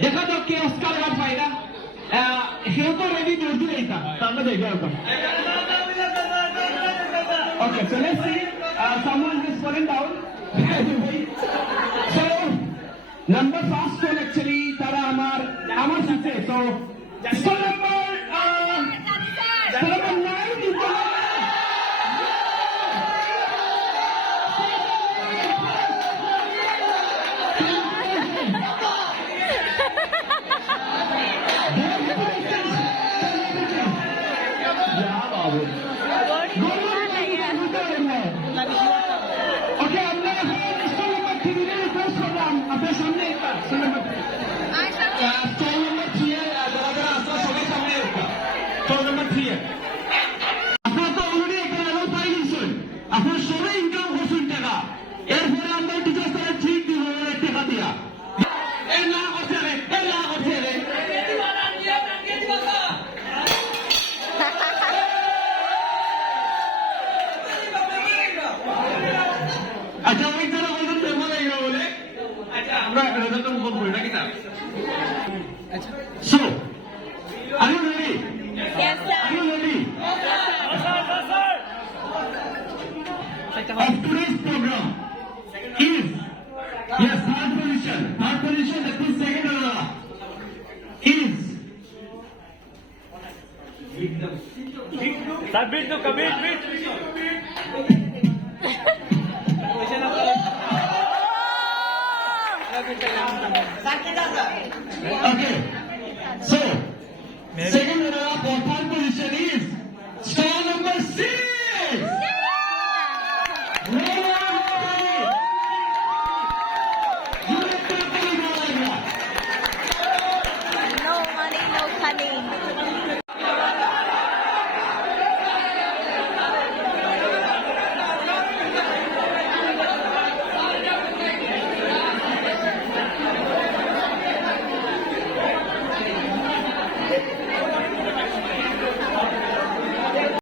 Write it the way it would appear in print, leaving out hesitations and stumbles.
देखा तो के उसका लगा फायदा हिरो तो रेडी दूर दूर नहीं था सामने देख रहा था okay so let's see someone has fallen down so number first one actually tara amar sise so stall number 9 you go Okay, I'm going to hold stall number 3 request program. Apne samne ekta stall number 3 hai jara aasa sobe samne ekta stall number 3 hai apna to already ekta level pai disun apna sobe income hosun taka erpore amra teachers tara ঠিক দিব টাকা দিয়া এই না করতে রে अच्छा वही तरह बोल दो मजा आएगा बोले अच्छा हमरा रिजल्ट तो बहुत बढ़िया कितना अच्छा so are you ready Yes, sir. Are you ready Yes, sir. of today's program is yes third position that is second order is Sabit to kabit. okay so second order of third position is stall number 6